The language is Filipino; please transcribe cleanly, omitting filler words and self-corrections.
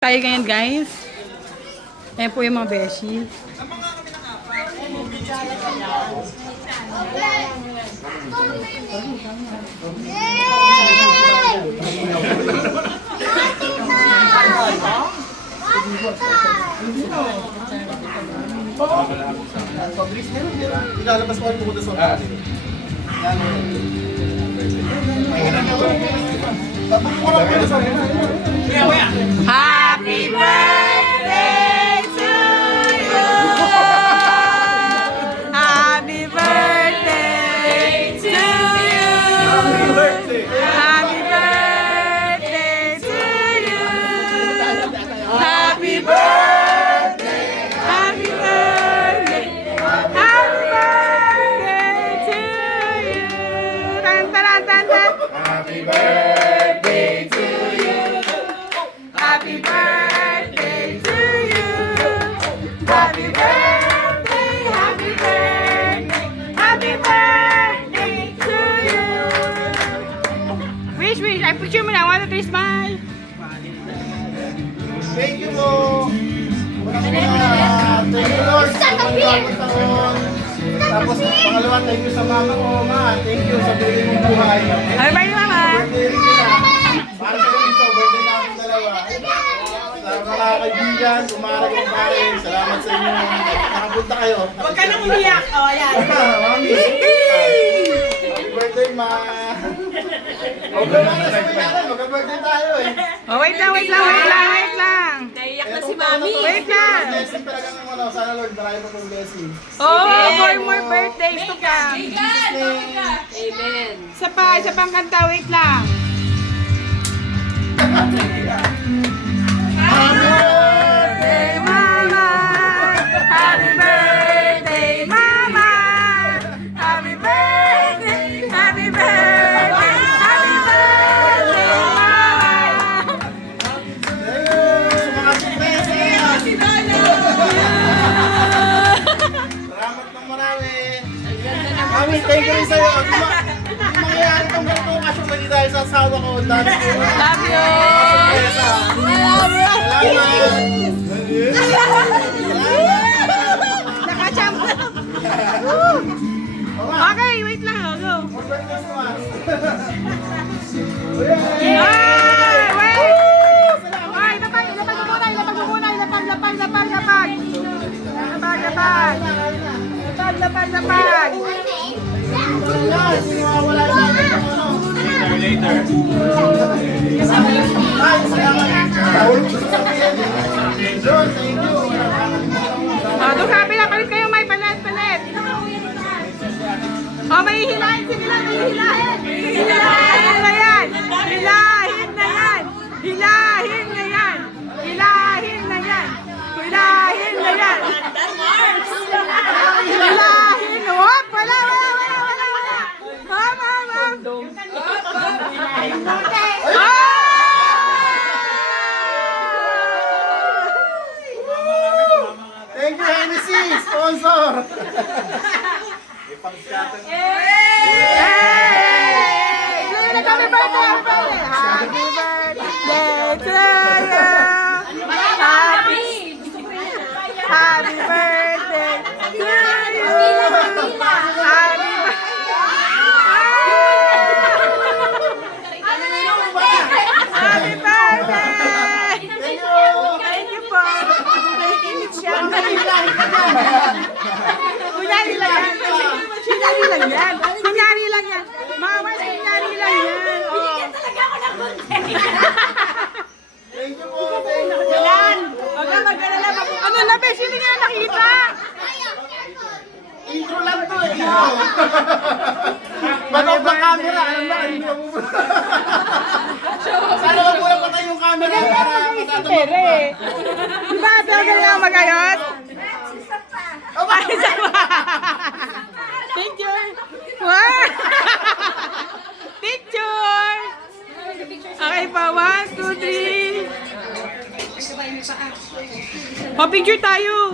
Tayo ganyan guys. Ayan po yung mga beshi. Ilalabas ko ang pumunta sa mga. Happy birthday to you! Happy birthday to you! Happy birthday to you! Happy birthday! Happy birthday! Happy birthday to you! Tan tan tan tan! Happy birthday to you. Happy birthday to you. Happy birthday, happy birthday, happy birthday to you. Wish. I picture mo na. 1, 2, 3, smile. Thank you po. Thank you Lord. Tapos pangalawa, thank you sa mama ko, ma. Thank you sa bigay mong buhay. Happy birthday, mama. Birthday rin kita. Para sa dito, birthday namin dalawa. Sa mga kaibigan, umarag yung pare. Salamat sa inyo. Nakapunta kayo. Huwag ka nang umiyak. O, ayan. Mami. Happy birthday, ma. Mag-birthday tayo eh. Oh, wait lang. Naiyak na si Mami. Wait lang. Blessing talaga ng ano. Sana Lord, marami pa pong blessing. Oh, more birthdays to come. Amen. Isa pang kanta. Wait lang. Happy birthday, Mama. Happy birthday, Mama. Happy birthday, happy birthday, happy birthday, Mama. Salamat ng marami. Mami, thank you rin sa'yo. Kung mangyayari itong ganito kasi mali dahil sa asawa ko. Dami ko. Love you. Salamat. Nakachampo. Okay, wait lang. Go. Ay, wait. Ay, lapag muna. Lapag. Doon sabi na, palit kayo, may palit. Oh, may hilahin sila, may hilahin. Hilahin na yan. Hop, wala. Ma'am. Thank you, Hennessy, sponsor. Happy birthday to you. Happy birthday to you. Happy birthday. Thank you po. Kunyari lang yan. Mama, kunyari lang yan. Talaga ako ng content. Thank you po. Thank you. Huwag na mag-alala. Ano na, Besh? Hindi nga nakita. Intro lang to eh. Manood ng camera. Alam na, hindi mo. Sana wag mo lang patay yung camera. Di ba? Talaga lang magayot? Ay, sama. Picture. Wow. Picture. Okay pa. 1, 2, 3. O, picture tayo.